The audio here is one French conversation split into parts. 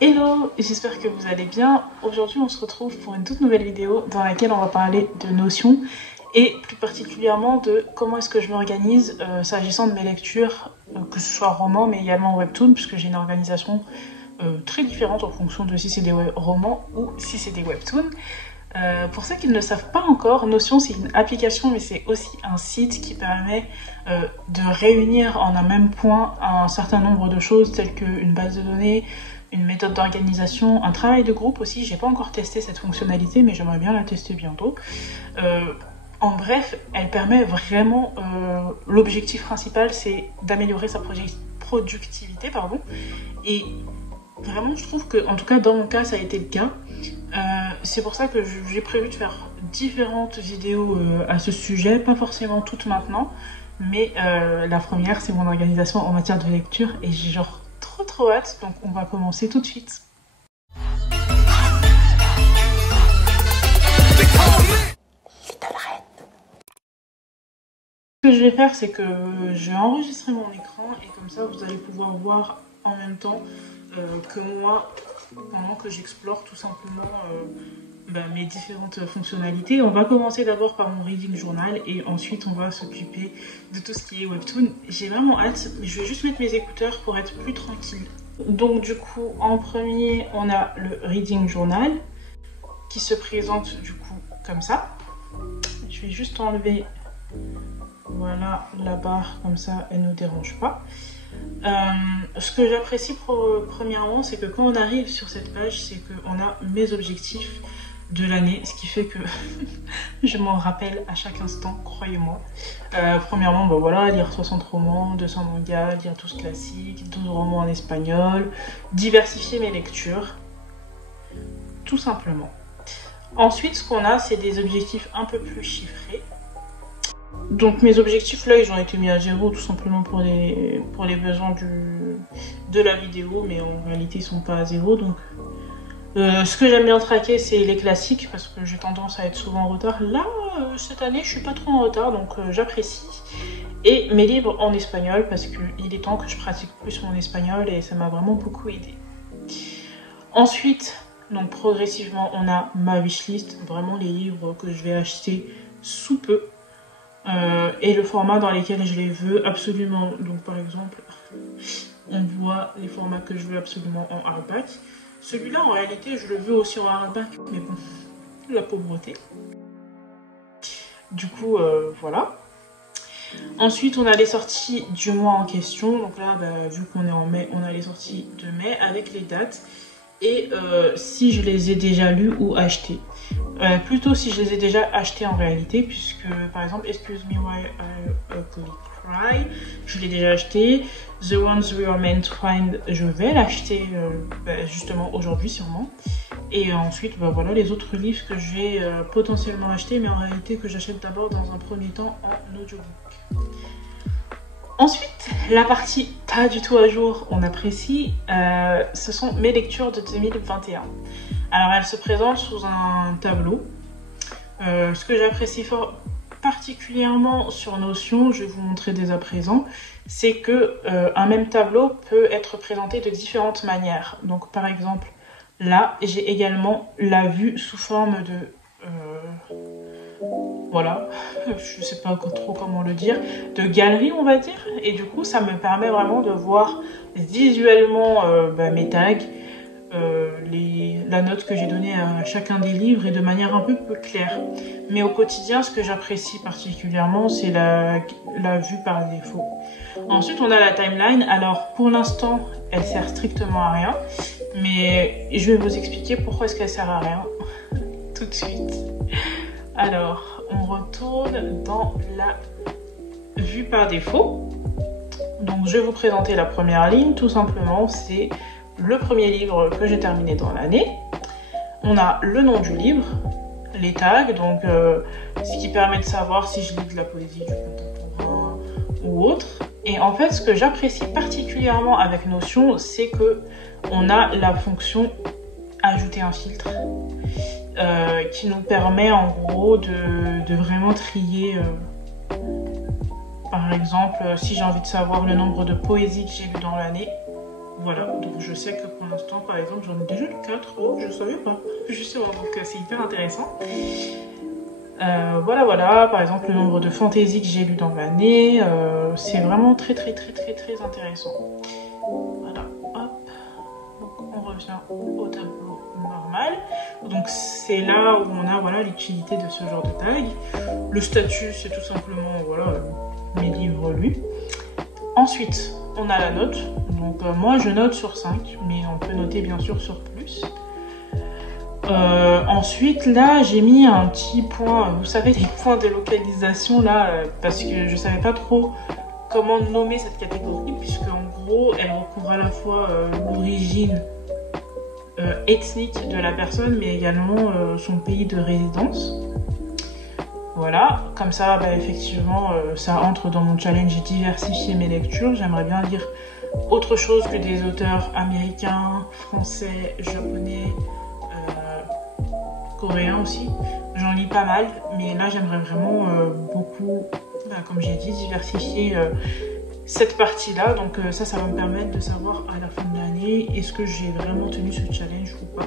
Hello, j'espère que vous allez bien. Aujourd'hui on se retrouve pour une toute nouvelle vidéo dans laquelle on va parler de Notion et plus particulièrement de comment est-ce que je m'organise s'agissant de mes lectures, que ce soit roman mais également webtoon, puisque j'ai une organisation très différente en fonction de si c'est des romans ou si c'est des webtoons. Pour ceux qui ne le savent pas encore, Notion c'est une application mais c'est aussi un site qui permet de réunir en un même point un certain nombre de choses telles qu'une base de données, une méthode d'organisation, un travail de groupe aussi. J'ai pas encore testé cette fonctionnalité mais j'aimerais bien la tester bientôt. En bref, elle permet vraiment, l'objectif principal c'est d'améliorer sa productivité, et vraiment je trouve que, en tout cas dans mon cas ça a été le cas. C'est pour ça que j'ai prévu de faire différentes vidéos à ce sujet, pas forcément toutes maintenant, mais la première c'est mon organisation en matière de lecture et j'ai genre trop hâte, donc on va commencer tout de suite. Ce que je vais faire c'est que je vais enregistrer mon écran et comme ça vous allez pouvoir voir en même temps que moi pendant que j'explore tout simplement mes différentes fonctionnalités. On va commencer d'abord par mon reading journal et ensuite on va s'occuper de tout ce qui est webtoon. J'ai vraiment hâte, je vais juste mettre mes écouteurs pour être plus tranquille. Donc du coup en premier on a le reading journal qui se présente du coup comme ça. Je vais juste enlever voilà la barre, comme ça elle ne dérange pas. Ce que j'apprécie premièrement c'est que quand on arrive sur cette page c'est qu'on a mes objectifs de l'année, ce qui fait que je m'en rappelle à chaque instant, croyez-moi. Premièrement voilà, lire 60 romans, 200 mangas, lire tous classiques, 12 romans en espagnol, diversifier mes lectures tout simplement. Ensuite ce qu'on a c'est des objectifs un peu plus chiffrés. Donc mes objectifs là ils ont été mis à 0 tout simplement pour les besoins de la vidéo, mais en réalité ils sont pas à 0. Donc ce que j'aime bien traquer c'est les classiques parce que j'ai tendance à être souvent en retard. Là cette année je suis pas trop en retard, donc j'apprécie. Et mes livres en espagnol parce qu'il est temps que je pratique plus mon espagnol et ça m'a vraiment beaucoup aidé. Ensuite donc progressivement on a ma wishlist, vraiment les livres que je vais acheter sous peu. Et le format dans lesquels je les veux absolument. Donc par exemple on voit les formats que je veux absolument en hardback. Celui-là en réalité je le veux aussi en hardback, mais bon, la pauvreté. Du coup voilà. Ensuite on a les sorties du mois en question. Donc là vu qu'on est en mai, on a les sorties de mai avec les dates et si je les ai déjà lues ou achetées. Plutôt si je les ai déjà achetés en réalité, puisque par exemple Excuse Me Why I Ugly Cry, je l'ai déjà acheté. The Ones We Are Meant to Find, je vais l'acheter justement aujourd'hui sûrement. Et ensuite voilà les autres livres que je vais potentiellement acheter, mais en réalité que j'achète d'abord dans un premier temps en audiobook. Ensuite, la partie pas du tout à jour, on apprécie, ce sont mes lectures de 2021. Alors elle se présente sous un tableau. Ce que j'apprécie particulièrement sur Notion, je vais vous montrer dès à présent, c'est que un même tableau peut être présenté de différentes manières. Donc par exemple, là j'ai également la vue sous forme de voilà, je sais pas trop comment le dire, de galerie on va dire, et du coup ça me permet vraiment de voir visuellement mes tags, la note que j'ai donnée à chacun des livres et de manière un peu plus claire. Mais au quotidien ce que j'apprécie particulièrement c'est la vue par défaut. Ensuite on a la timeline. Alors pour l'instant elle sert strictement à rien, mais je vais vous expliquer pourquoi est-ce qu'elle sert à rien tout de suite. Alors on retourne dans la vue par défaut. Donc je vais vous présenter la première ligne. Tout simplement c'est le premier livre que j'ai terminé dans l'année. On a le nom du livre, les tags, donc ce qui permet de savoir si je lis de la poésie, du contemporain ou autre. Et en fait ce que j'apprécie particulièrement avec Notion c'est que on a la fonction ajouter un filtre qui nous permet en gros de vraiment trier par exemple si j'ai envie de savoir le nombre de poésies que j'ai lues dans l'année, Voilà, donc je sais que pour l'instant, par exemple, j'en ai déjà 4. Oh, je ne savais pas, justement, donc c'est hyper intéressant. Voilà, par exemple, le nombre de fantaisies que j'ai lu dans l'année, c'est vraiment très intéressant. Voilà, hop, donc on revient au tableau normal. Donc c'est là où on a voilà l'utilité de ce genre de tag. Le statut, c'est tout simplement voilà mes livres lus. Ensuite, on a la note. Donc moi je note sur 5, mais on peut noter bien sûr sur plus. Ensuite, là, j'ai mis un petit point, vous savez, les points de localisation, là, parce que je savais pas trop comment nommer cette catégorie, puisque en gros, elle recouvre à la fois l'origine ethnique de la personne, mais également son pays de résidence. Voilà, comme ça, bah, effectivement, ça entre dans mon challenge diversifier mes lectures. J'aimerais bien lire autre chose que des auteurs américains, français, japonais, coréens aussi. J'en lis pas mal, mais là, j'aimerais vraiment beaucoup, bah, comme j'ai dit, diversifier cette partie-là. Donc ça va me permettre de savoir à la fin de l'année, est-ce que j'ai vraiment tenu ce challenge ou pas.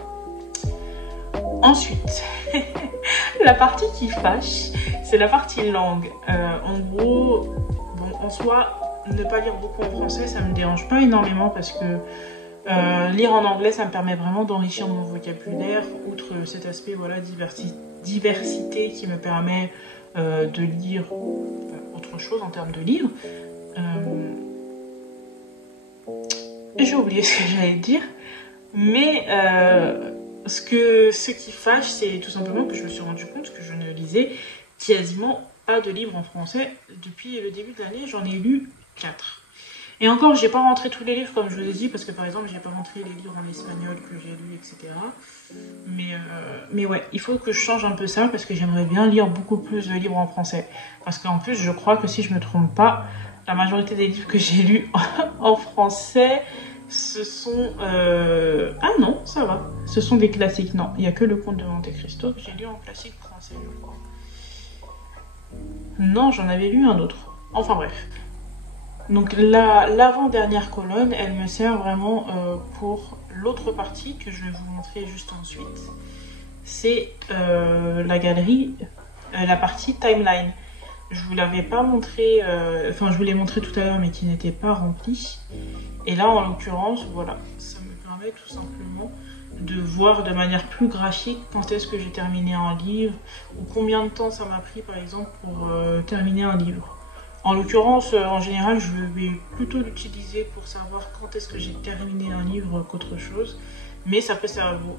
Ensuite, la partie qui fâche, c'est la partie langue. En gros, bon, en soi, ne pas lire beaucoup en français, ça me dérange pas énormément parce que lire en anglais, ça me permet vraiment d'enrichir mon vocabulaire, outre cet aspect voilà, diversité qui me permet de lire autre chose en termes de livres. J'ai oublié ce que j'allais dire, mais ce qui fâche, c'est tout simplement que je me suis rendu compte que je ne lisais quasiment pas de livres en français. Depuis le début de l'année, j'en ai lu 4. Et encore, j'ai pas rentré tous les livres comme je vous ai dit, parce que par exemple, j'ai pas rentré les livres en espagnol que j'ai lus, etc. Mais ouais, il faut que je change un peu ça, parce que j'aimerais bien lire beaucoup plus de livres en français. Parce qu'en plus, je crois que si je me trompe pas, la majorité des livres que j'ai lus en français, ce sont... Ah non, ça va. Ce sont des classiques. Non, il n'y a que Le Comte de Monte Cristo que j'ai lu en classique français, je crois. Non, j'en avais lu un autre. Enfin bref. Donc l'avant-dernière colonne, elle me sert vraiment pour l'autre partie que je vais vous montrer juste ensuite. C'est la galerie, la partie timeline. Je vous l'avais pas montré, enfin je vous l'ai montré tout à l'heure mais qui n'était pas rempli. Et là en l'occurrence, voilà, ça me permet tout simplement de voir de manière plus graphique quand est-ce que j'ai terminé un livre ou combien de temps ça m'a pris par exemple pour terminer un livre. En l'occurrence, en général, je vais plutôt l'utiliser pour savoir quand est-ce que j'ai terminé un livre qu'autre chose. Mais ça peut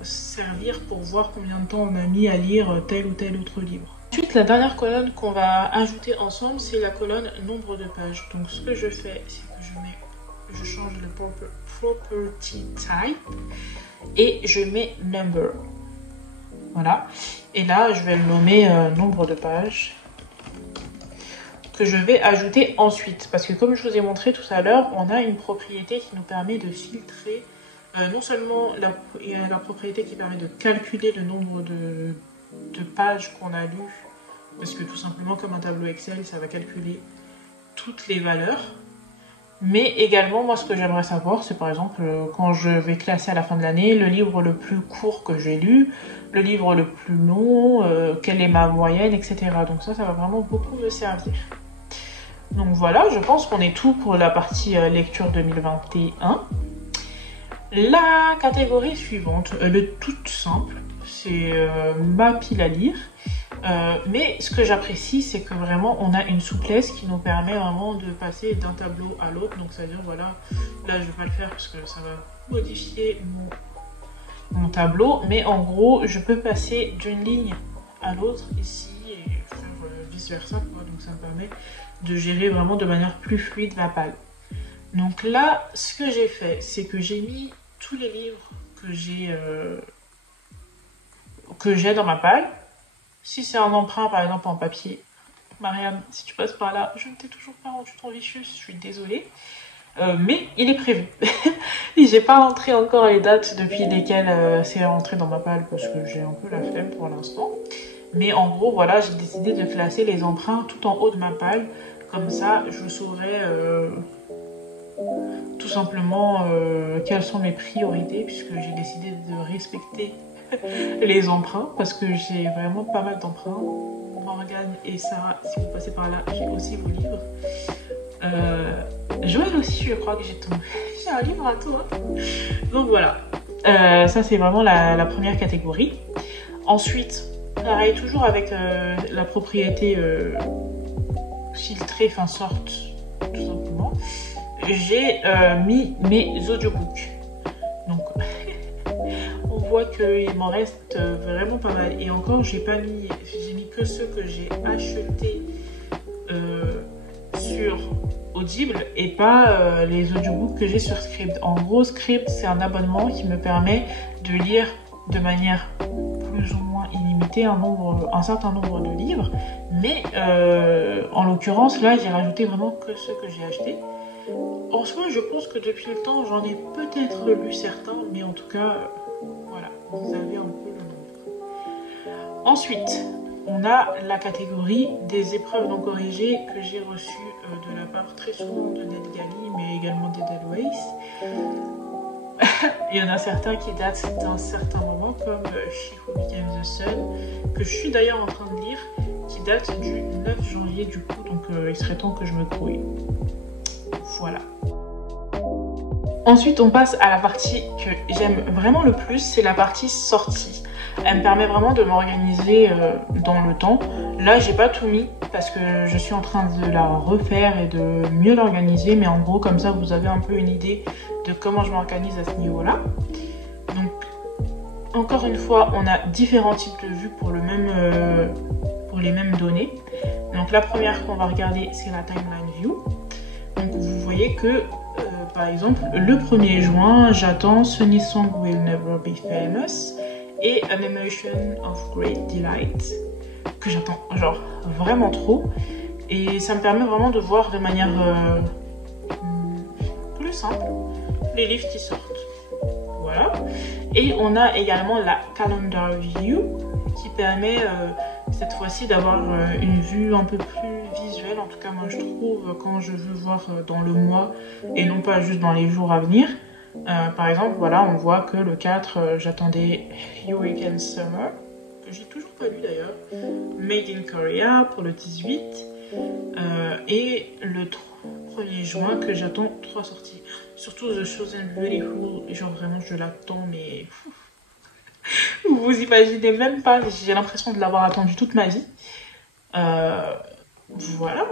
servir pour voir combien de temps on a mis à lire tel ou tel autre livre. Ensuite, la dernière colonne qu'on va ajouter ensemble, c'est la colonne nombre de pages. Donc ce que je fais, c'est que je change le property type et je mets number. Voilà. Et là, je vais le nommer nombre de pages, que je vais ajouter ensuite. Parce que comme je vous ai montré tout à l'heure, on a une propriété qui nous permet de filtrer. Non seulement il y a la propriété qui permet de calculer le nombre de pages qu'on a lues, parce que tout simplement comme un tableau Excel, ça va calculer toutes les valeurs. Mais également, moi ce que j'aimerais savoir, c'est par exemple quand je vais classer à la fin de l'année, le livre le plus court que j'ai lu, le livre le plus long, quelle est ma moyenne, etc. Donc ça va vraiment beaucoup me servir. Donc voilà, je pense qu'on est tout pour la partie lecture 2021. La catégorie suivante, elle est toute simple, c'est ma pile à lire. Mais ce que j'apprécie, c'est que vraiment on a une souplesse qui nous permet vraiment de passer d'un tableau à l'autre. Donc ça veut dire, voilà, là je vais pas le faire parce que ça va modifier mon tableau. Mais en gros, je peux passer d'une ligne à l'autre ici et faire vice versa, quoi. Donc ça me permet de gérer vraiment de manière plus fluide ma palle. Donc là, ce que j'ai fait, c'est que j'ai mis tous les livres que j'ai dans ma palle. Si c'est un emprunt, par exemple en papier, Mariam, si tu passes par là, je ne t'ai toujours pas rendu ton Vicious, je suis désolée. Mais il est prévu. J'ai pas rentré encore les dates depuis lesquelles c'est rentré dans ma palle parce que j'ai un peu la flemme pour l'instant. Mais en gros, voilà, j'ai décidé de classer les emprunts tout en haut de ma palle. Comme ça, je saurais tout tout simplement quelles sont mes priorités, puisque j'ai décidé de respecter les emprunts, parce que j'ai vraiment pas mal d'emprunts. Morgane et Sarah, si vous passez par là, j'ai aussi vos livres. Joël aussi, je crois que j'ai un livre à toi. Donc voilà, ça c'est vraiment la première catégorie. Ensuite, pareil, toujours avec la propriété filtrée, enfin sorte, tout simplement. J'ai mis mes audiobooks. Donc, on voit qu'il m'en reste vraiment pas mal. Et encore, j'ai mis que ceux que j'ai achetés sur Audible et pas les audiobooks que j'ai sur Scribd. En gros, Scribd, c'est un abonnement qui me permet de lire de manière plus ou moins illimitée un certain nombre de livres. Mais en l'occurrence, là, j'ai rajouté vraiment que ceux que j'ai achetés. En soi, je pense que depuis le temps, j'en ai peut-être lu certains, mais en tout cas, voilà, vous avez un peu le nombre. Ensuite, on a la catégorie des épreuves non corrigées que j'ai reçues de la part très souvent de NetGalley, mais également d'Edelweiss. Il y en a certains qui datent d'un certain moment, comme She Who Became the Sun, que je suis d'ailleurs en train de lire, qui date du 9 janvier du coup, donc il serait temps que je me grouille. Voilà. Ensuite, on passe à la partie que j'aime vraiment le plus, c'est la partie sortie. Elle me permet vraiment de m'organiser dans le temps. Là, j'ai pas tout mis parce que je suis en train de la refaire et de mieux l'organiser. Mais en gros, comme ça, vous avez un peu une idée de comment je m'organise à ce niveau-là. Donc, encore une fois, on a différents types de vues pour les mêmes données. Donc, la première qu'on va regarder, c'est la timeline view. Donc, vous voyez que par exemple, le 1er juin, j'attends Sunny Song Will Never Be Famous et An Emotion of Great Delight, que j'attends genre vraiment trop. Et ça me permet vraiment de voir de manière plus simple les livres qui sortent. Voilà. Et on a également la Calendar View qui permet cette fois-ci d'avoir une vue un peu plus visuelle. En tout cas, moi je trouve quand je veux voir dans le mois et non pas juste dans les jours à venir. Par exemple, voilà, on voit que le 4, j'attendais Hurricane Summer, que j'ai toujours pas lu d'ailleurs, Made in Korea pour le 18, et le 1er juin que j'attends 3 sorties. Surtout The Chosen Beautiful, genre vraiment je l'attends, mais vous vous imaginez même pas, j'ai l'impression de l'avoir attendu toute ma vie. Voilà,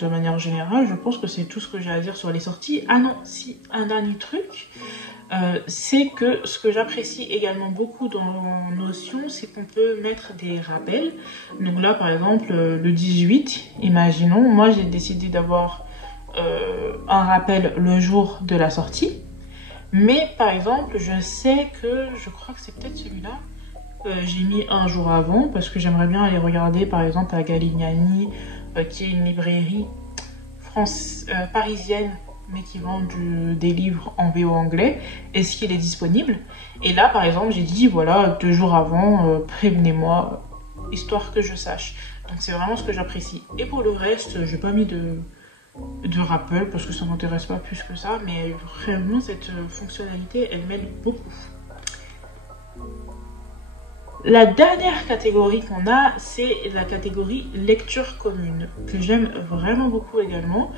de manière générale, je pense que c'est tout ce que j'ai à dire sur les sorties. Ah non, si, un dernier truc, c'est que ce que j'apprécie également beaucoup dans Notion, c'est qu'on peut mettre des rappels. Donc là, par exemple, le 18, imaginons, moi j'ai décidé d'avoir un rappel le jour de la sortie. Mais par exemple, je sais que, je crois que c'est peut-être celui-là, j'ai mis un jour avant parce que j'aimerais bien aller regarder par exemple à Galignani, qui est une librairie parisienne mais qui vend des livres en VO anglais. Est-ce qu'il est disponible? Et là par exemple j'ai dit voilà 2 jours avant, prévenez-moi histoire que je sache. Donc c'est vraiment ce que j'apprécie. Et pour le reste, j'ai pas mis de rappel parce que ça m'intéresse pas plus que ça, mais vraiment cette fonctionnalité elle m'aide beaucoup. La dernière catégorie qu'on a, c'est la catégorie lecture commune, que j'aime vraiment beaucoup également,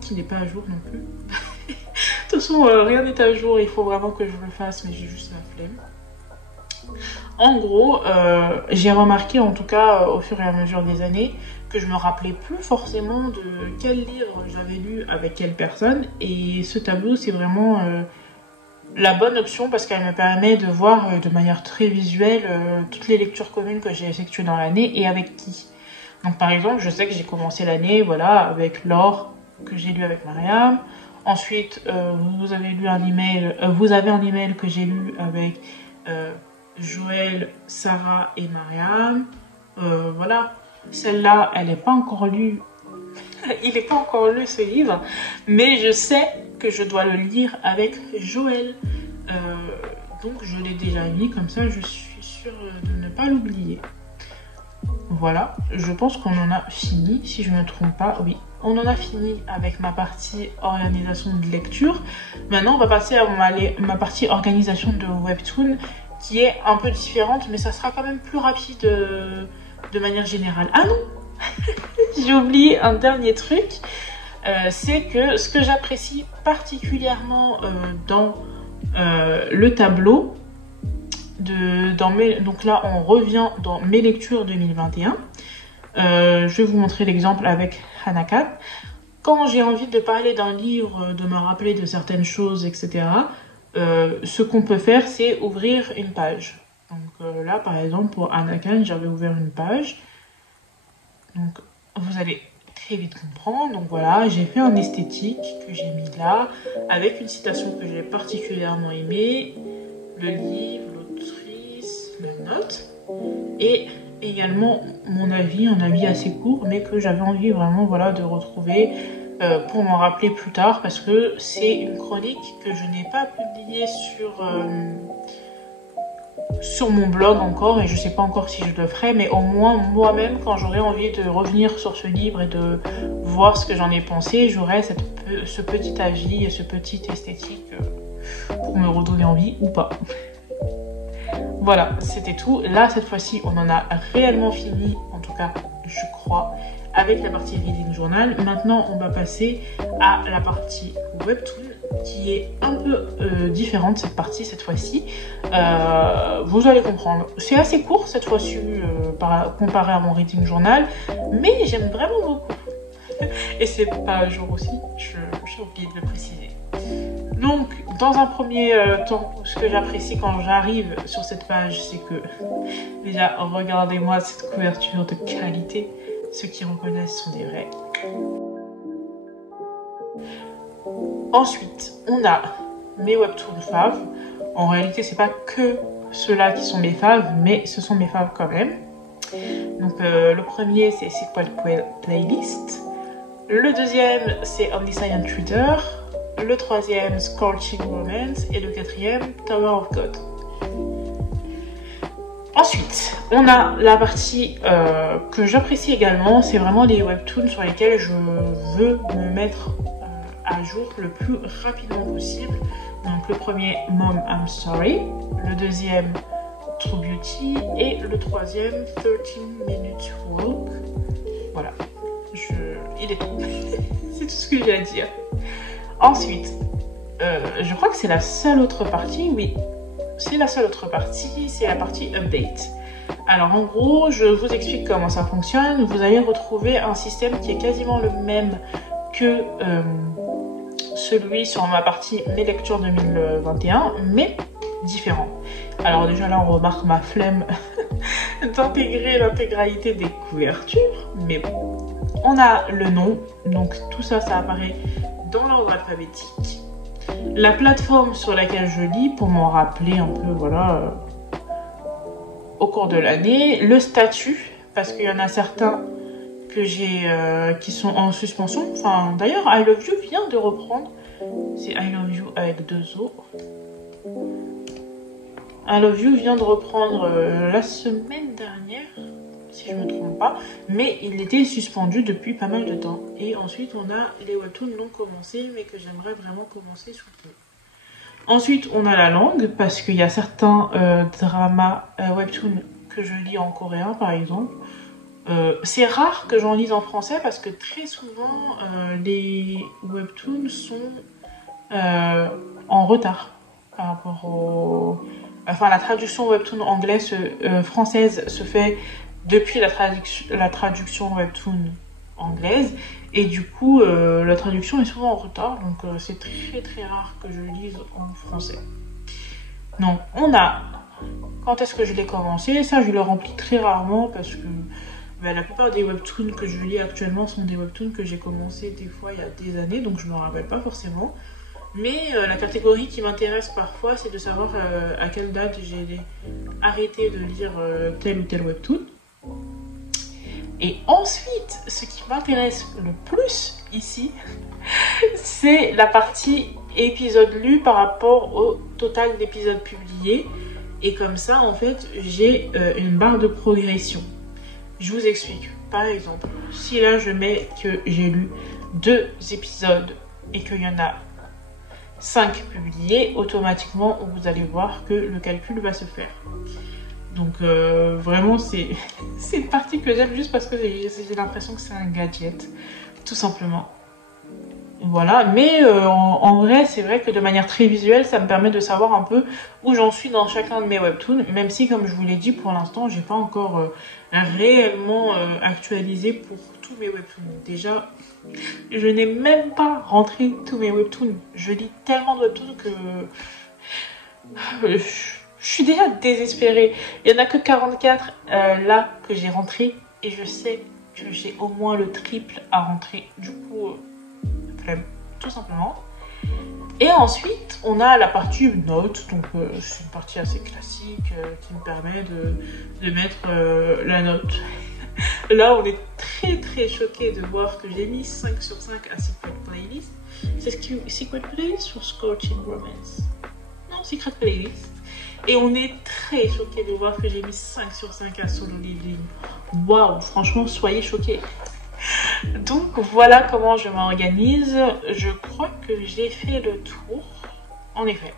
qui n'est pas à jour non plus. De toute façon, rien n'est à jour, il faut vraiment que je le fasse, mais j'ai juste la flemme. En gros, j'ai remarqué, en tout cas au fur et à mesure des années, que je me rappelais plus forcément de quel livre j'avais lu avec quelle personne, et ce tableau, c'est vraiment la bonne option parce qu'elle me permet de voir de manière très visuelle toutes les lectures communes que j'ai effectuées dans l'année et avec qui. Donc par exemple, je sais que j'ai commencé l'année voilà, avec Laure, que j'ai lu avec Mariam. Ensuite, vous avez un email que j'ai lu avec Joël, Sarah et Mariam. Voilà, celle-là, elle n'est pas encore lue. Il n'est pas encore lu ce livre, mais je sais que je dois le lire avec Joël. Donc je l'ai déjà mis, comme ça je suis sûre de ne pas l'oublier. Voilà, je pense qu'on en a fini, si je ne me trompe pas, oui. on en a fini avec ma partie organisation de lecture. Maintenant, on va passer à ma partie organisation de webtoon, qui est un peu différente, mais ça sera quand même plus rapide de manière générale. Ah non, j'ai oublié un dernier truc, c'est que ce que j'apprécie particulièrement dans le tableau, donc là on revient dans mes lectures 2021. Je vais vous montrer l'exemple avec Hanakan. Quand j'ai envie de parler d'un livre, de me rappeler de certaines choses, etc., ce qu'on peut faire, c'est ouvrir une page. Donc là, par exemple, pour Hanakan, j'avais ouvert une page. Donc, vous allez très vite comprendre. Donc voilà, j'ai fait un esthétique que j'ai mis là, avec une citation que j'ai particulièrement aimée, le livre, l'autrice, la note, et également mon avis, un avis assez court, mais que j'avais envie vraiment voilà, de retrouver pour m'en rappeler plus tard, parce que c'est une chronique que je n'ai pas publiée sur mon blog encore, et je sais pas encore si je le ferai, mais au moins moi-même, quand j'aurai envie de revenir sur ce livre et de voir ce que j'en ai pensé, j'aurai ce petit avis et ce petit esthétique pour me redonner envie ou pas. Voilà, c'était tout. Là, cette fois-ci, on en a réellement fini, en tout cas, je crois, avec la partie reading journal. Maintenant, on va passer à la partie webtoon, qui est un peu différente, cette partie, cette fois-ci. Vous allez comprendre. C'est assez court, cette fois-ci, comparé à mon reading journal, mais j'aime vraiment beaucoup. Et c'est pas un jour aussi, j'ai oublié de le préciser. Donc, dans un premier temps, ce que j'apprécie quand j'arrive sur cette page, c'est que, déjà, regardez-moi cette couverture de qualité. Ceux qui reconnaissent sont des vrais. Ensuite, on a mes webtoons faves. En réalité, c'est pas que ceux-là qui sont mes faves, mais ce sont mes faves quand même. Donc, le premier, c'est Sequel Playlist. Le deuxième, c'est Omniscient Reader. Le troisième, Scorching Romance. Et le quatrième, Tower of God. Ensuite, on a la partie que j'apprécie également, c'est vraiment les webtoons sur lesquels je veux me mettre à jour le plus rapidement possible. Donc le premier, Mom, I'm Sorry. Le deuxième, True Beauty. Et le troisième, 13 Minutes Walk. Voilà, il est tout. C'est tout ce que j'ai à dire. Ensuite, je crois que c'est la seule autre partie, oui. C'est la seule autre partie, c'est la partie update. Alors en gros, je vous explique comment ça fonctionne. Vous allez retrouver un système qui est quasiment le même que celui sur ma partie mes lectures 2021, mais différent. Alors déjà là, on remarque ma flemme d'intégrer l'intégralité des couvertures, mais bon. On a le nom, donc tout ça, ça apparaît dans l'ordre alphabétique. La plateforme sur laquelle je lis pour m'en rappeler un peu, voilà, au cours de l'année. Le statut, parce qu'il y en a certains que j'ai qui sont en suspension. Enfin, d'ailleurs, I Love You vient de reprendre. C'est I Love You avec 2 O. I Love You vient de reprendre la semaine dernière, si je ne me trompe pas, mais il était suspendu depuis pas mal de temps. Et ensuite, on a les webtoons non commencés, mais que j'aimerais vraiment commencer sous peu. Ensuite, on a la langue, parce qu'il y a certains dramas webtoons que je lis en coréen, par exemple. C'est rare que j'en lise en français, parce que très souvent, les webtoons sont en retard par rapport au... Enfin, la traduction webtoon anglaise, française se fait depuis la traduction webtoon anglaise, et du coup la traduction est souvent en retard, donc c'est très très rare que je lise en français. Donc on a quand est-ce que je l'ai commencé, ça je le remplis très rarement, parce que la plupart des webtoons que je lis actuellement sont des webtoons que j'ai commencé des fois il y a des années, donc je me rappelle pas forcément. Mais la catégorie qui m'intéresse parfois, c'est de savoir à quelle date j'ai arrêté de lire tel ou tel webtoon. Et ensuite, ce qui m'intéresse le plus ici, c'est la partie épisode lu par rapport au total d'épisodes publiés. Et comme ça, en fait, j'ai une barre de progression. Je vous explique. par exemple, si là je mets que j'ai lu 2 épisodes et qu'il y en a 5 publiés, automatiquement vous allez voir que le calcul va se faire. Donc vraiment c'est une partie que j'aime juste parce que j'ai l'impression que c'est un gadget, tout simplement. Voilà, mais en vrai, c'est vrai que de manière très visuelle, ça me permet de savoir un peu où j'en suis dans chacun de mes webtoons, même si, comme je vous l'ai dit, pour l'instant, j'ai pas encore réellement actualisé pour tous mes webtoons. Déjà, je n'ai même pas rentré tous mes webtoons. Je lis tellement de webtoons que je suis déjà désespérée. Il n'y en a que 44 là que j'ai rentré et je sais que j'ai au moins le triple à rentrer. Du coup... tout simplement. Et ensuite on a la partie notes, donc c'est une partie assez classique qui me permet de mettre la note. Là on est très choqué de voir que j'ai mis 5 sur 5 à Secret Playlist. C'est Secret Playlist ou Scorching Romance? Non, Secret Playlist. Et on est très choqué de voir que j'ai mis 5 sur 5 à Solo Leveling. Waouh, franchement soyez choqués. Donc voilà comment je m'organise. Je crois que j'ai fait le tour. En effet.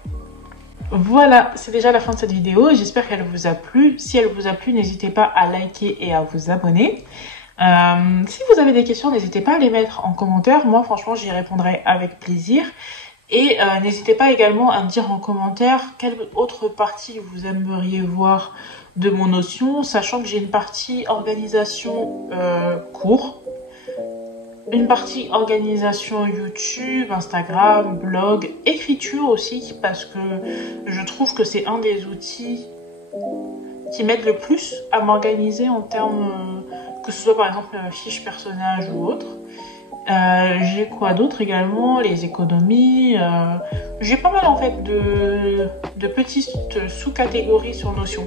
Voilà, c'est déjà la fin de cette vidéo. J'espère qu'elle vous a plu. Si elle vous a plu, n'hésitez pas à liker et à vous abonner. Si vous avez des questions, n'hésitez pas à les mettre en commentaire. Moi, franchement, j'y répondrai avec plaisir. Et n'hésitez pas également à me dire en commentaire quelle autre partie vous aimeriez voir de mon Notion, sachant que j'ai une partie organisation cours. Une partie organisation YouTube, Instagram, blog, écriture aussi, parce que je trouve que c'est un des outils qui m'aide le plus à m'organiser en termes, que ce soit par exemple fiche personnage ou autre. J'ai quoi d'autre également, les économies, j'ai pas mal en fait de petites sous-catégories sur Notion.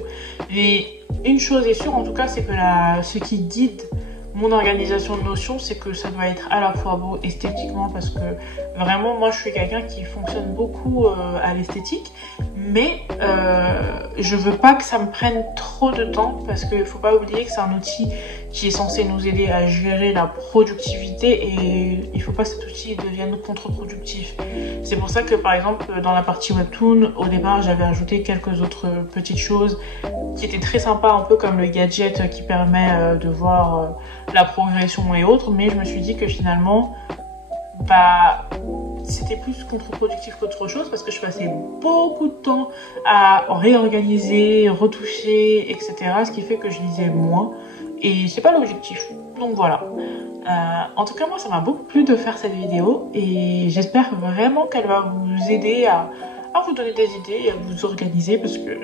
Et une chose est sûre en tout cas, c'est que ce qui guide mon organisation de Notion, c'est que ça doit être à la fois beau esthétiquement, parce que vraiment moi je suis quelqu'un qui fonctionne beaucoup à l'esthétique, mais je veux pas que ça me prenne trop de temps, parce qu'il faut pas oublier que c'est un outil qui est censé nous aider à gérer la productivité et il faut pas que cet outil devienne contre-productif. C'est pour ça que par exemple dans la partie webtoon, au départ j'avais ajouté quelques autres petites choses qui étaient très sympas, un peu comme le gadget qui permet de voir la progression et autres, mais je me suis dit que finalement c'était plus contre-productif qu'autre chose, parce que je passais beaucoup de temps à réorganiser, retoucher, etc. Ce qui fait que je lisais moins et c'est pas l'objectif. Donc voilà. En tout cas moi ça m'a beaucoup plu de faire cette vidéo et j'espère vraiment qu'elle va vous aider à vous donner des idées et à vous organiser, parce que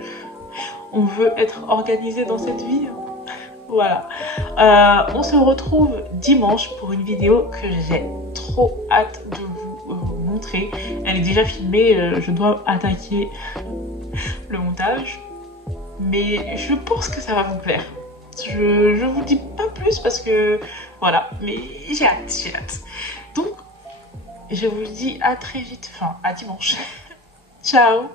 on veut être organisé dans cette vie. Voilà. On se retrouve dimanche pour une vidéo que j'ai trop hâte de vous montrer. Elle est déjà filmée, je dois attaquer le montage. Mais je pense que ça va vous plaire. Je vous dis pas plus parce que voilà, mais j'ai hâte. Donc, je vous dis à très vite, enfin à dimanche. Ciao!